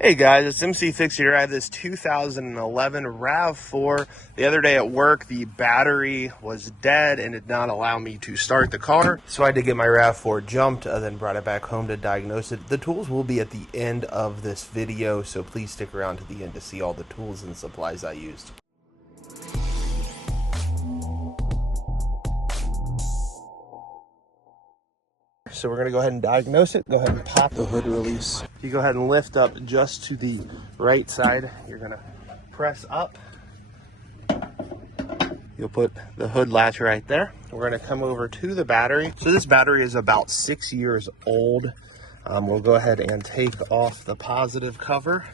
Hey guys, it's mcfixit here. I have this 2011 Rav4. The other day at work, the battery was dead and did not allow me to start the car. So I had to get my Rav4 jumped, then brought it back home to diagnose it. The tools will be at the end of this video, so please stick around to the end to see all the tools and supplies I used. So we're going to go ahead and diagnose it. Go ahead and pop the hood release. You go ahead and lift up just to the right side. You're going to press up. You'll put the hood latch right there. We're going to come over to the battery. So this battery is about 6 years old. We'll go ahead and take off the positive cover.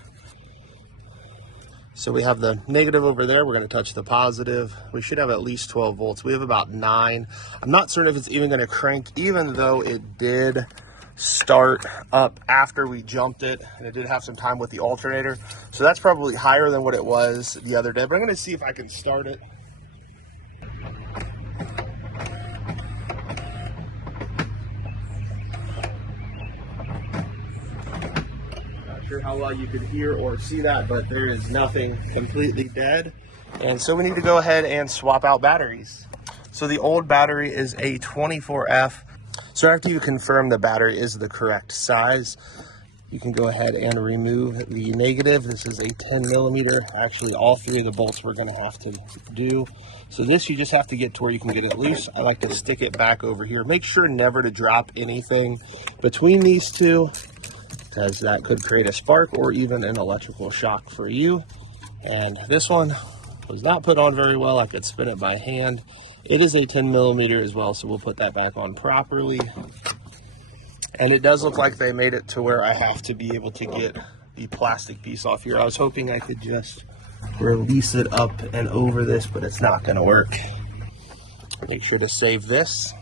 So we have the negative over there. We're going to touch the positive. We should have at least 12 volts. We have about 9. I'm not certain if it's even going to crank, even though it did start up after we jumped it, and it did have some time with the alternator. So that's probably higher than what it was the other day, but I'm going to see if I can start it. Sure how well you could hear or see that, but there is nothing, completely dead. And so we need to go ahead and swap out batteries. So the old battery is a 24F. So after you confirm the battery is the correct size, you can go ahead and remove the negative. This is a 10 millimeter. Actually, all 3 of the bolts we're going to have to do. So this, you just have to get to where you can get it loose. I like to stick it back over here. Make sure never to drop anything between these two, because that could create a spark or even an electrical shock for you. And this one was not put on very well. I could spin it by hand. It is a 10 millimeter as well, so we'll put that back on properly. And it does look like they made it to where I have to be able to get the plastic piece off here. I was hoping I could just release it up and over this, but it's not going to work. Make sure to save this.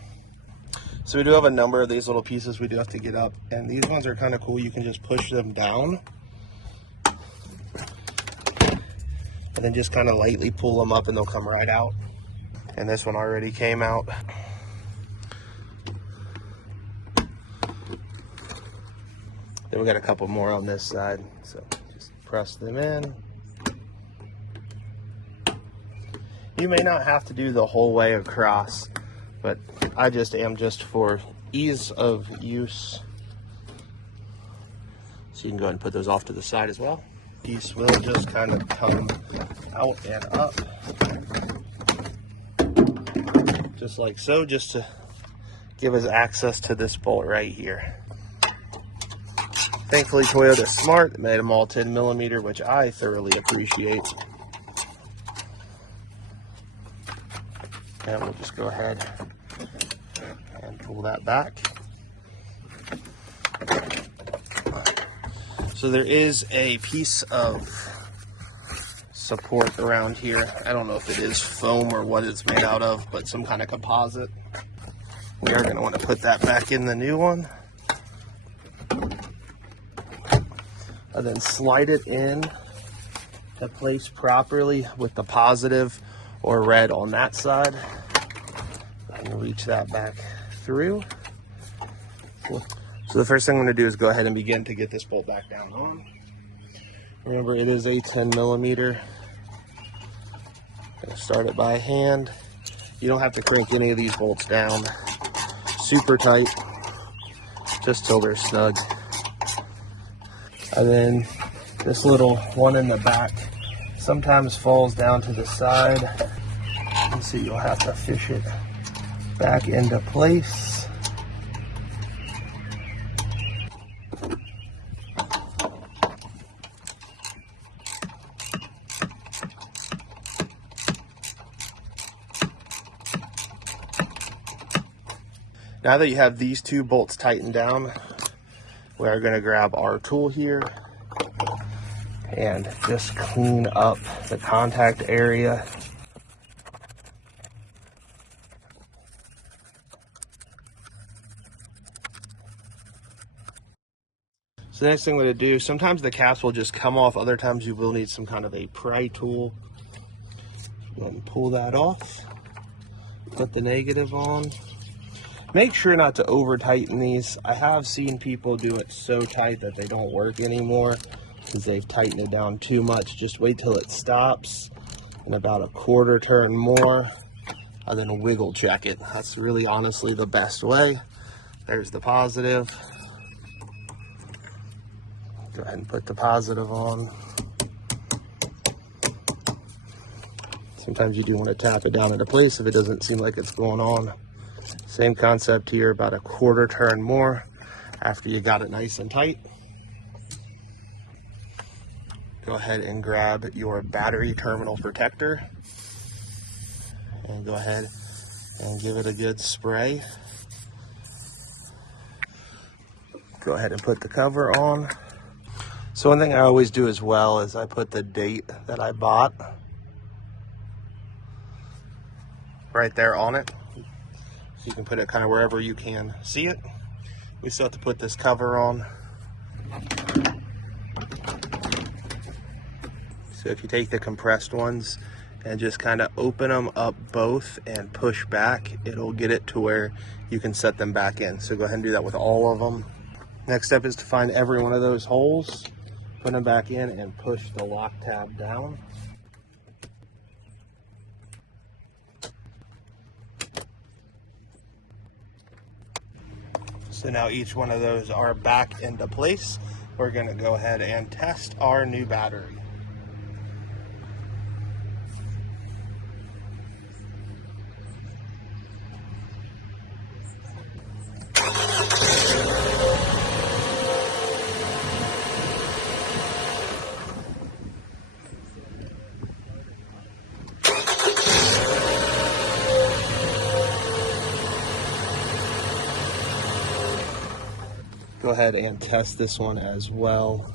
So we do have a number of these little pieces we do have to get up, and these ones are kind of cool. You can just push them down and then just kind of lightly pull them up and they'll come right out. And this one already came out. Then we got a couple more on this side, so just press them in. You may not have to do the whole way across, but I just am, just for ease of use. So you can go ahead and put those off to the side as well. Piece will just kind of come out and up, just like so, just to give us access to this bolt right here. Thankfully, Toyota's smart. They made them all 10 millimeter, which I thoroughly appreciate. And we'll just go ahead and pull that back. So there is a piece of support around here. I don't know if it is foam or what it's made out of, but some kind of composite. We are going to want to put that back in the new one. And then slide it in to place properly with the positive or red on that side. And reach that back through. Cool. So the first thing I'm going to do is go ahead and begin to get this bolt back down on. Remember, it is a 10 millimeter. I'm going to start it by hand. You don't have to crank any of these bolts down super tight, just till they're snug. And then this little one in the back sometimes falls down to the side, and so you'll have to fish it back into place. Now that you have these 2 bolts tightened down, we are going to grab our tool here and just clean up the contact area. So the next thing I'm going to do, sometimes the caps will just come off, other times you will need some kind of a pry tool. Go ahead and pull that off, put the negative on. Make sure not to over tighten these. I have seen people do it so tight that they don't work anymore. because they've tightened it down too much. Just wait till it stops and about a quarter turn more, and then wiggle check it. That's really honestly the best way. There's the positive. Go ahead and put the positive on. Sometimes you do want to tap it down into place if it doesn't seem like it's going on. Same concept here, about a quarter turn more after you got it nice and tight. Go ahead and grab your battery terminal protector and go ahead and give it a good spray. Go ahead and put the cover on. So one thing I always do as well is I put the date that I bought right there on it. So you can put it kind of wherever you can see it. We still have to put this cover on. So if you take the compressed ones and just kind of open them up both and push back, it'll get it to where you can set them back in. So go ahead and do that with all of them. Next step is to find every one of those holes, put them back in and push the lock tab down. So now each one of those are back into place. We're gonna go ahead and test our new battery. Go ahead and test this one as well.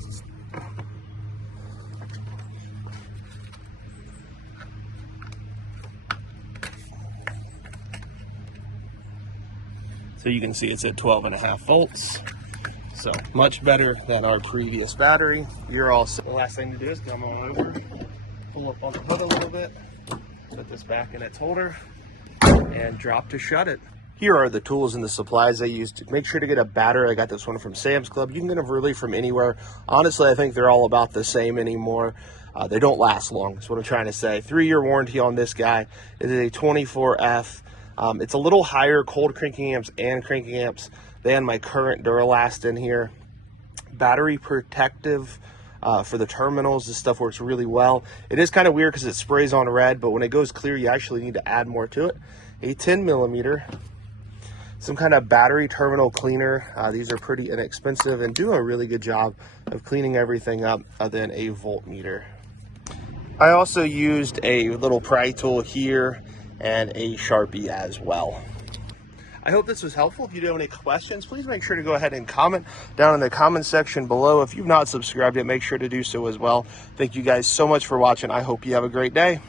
So you can see it's at 12.5 volts. So much better than our previous battery. You're all set. The last thing to do is come on over, pull up on the hood a little bit, put this back in its holder, and drop to shut it. Here are the tools and the supplies I used. Make sure to get a battery. I got this one from Sam's Club. You can get them really from anywhere. Honestly, I think they're all about the same anymore. They don't last long, that's what I'm trying to say. 3-year warranty on this guy. It is a 24F. It's a little higher cold cranking amps and cranking amps than my current Duralast in here. Battery protective for the terminals. This stuff works really well. It is kind of weird because it sprays on red, but when it goes clear, you actually need to add more to it. A 10mm. Some kind of battery terminal cleaner. These are pretty inexpensive and do a really good job of cleaning everything up, then a voltmeter. I also used a little pry tool here and a Sharpie as well. I hope this was helpful. If you do have any questions, please make sure to go ahead and comment down in the comment section below. If you've not subscribed yet, make sure to do so as well. Thank you guys so much for watching. I hope you have a great day.